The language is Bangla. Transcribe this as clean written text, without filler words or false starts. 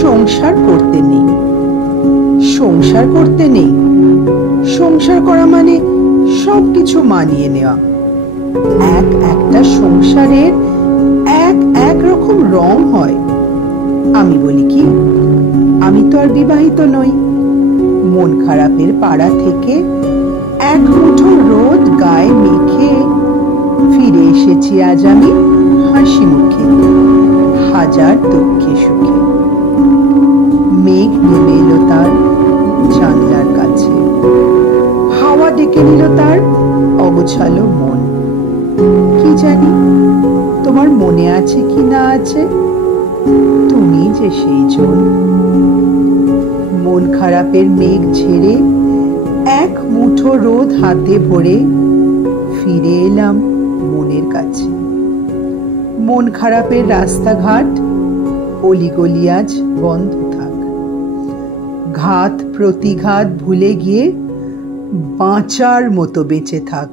সংসার করতে নেই, সংসার করতে নেই। সংসার করা মানে সবকিছু মানিয়ে নেওয়া। এক একটা সংসারের এক এক রকম রং হয়। আমি বলি কি, আমি তো আর বিবাহিত নই। মন খারাপের পাড়া থেকে এক মুঠো রোদ গায়ে মেখে ফিরে এসেছি আজ আমি হাসি মুখে, হাজার দুঃখে সুখে। মেঘ নেমে এলো তার জানলার কাছে, হাওয়া ডেকে নিল তার অগোছালো মন। কি জানি তোমার মনে আছে কি না আছে, তুমি যে সেই জন। মন খারাপের মেঘ ঝেড়ে এক মুঠো রোদ হাতে ভরে ফিরে এলাম মনের কাছে। মন খারাপের রাস্তাঘাট অলিগলি আজ বন্ধ থাক, ঘাত প্রতিঘাত ভুলে গিয়ে বাঁচার মতো বেঁচে থাক।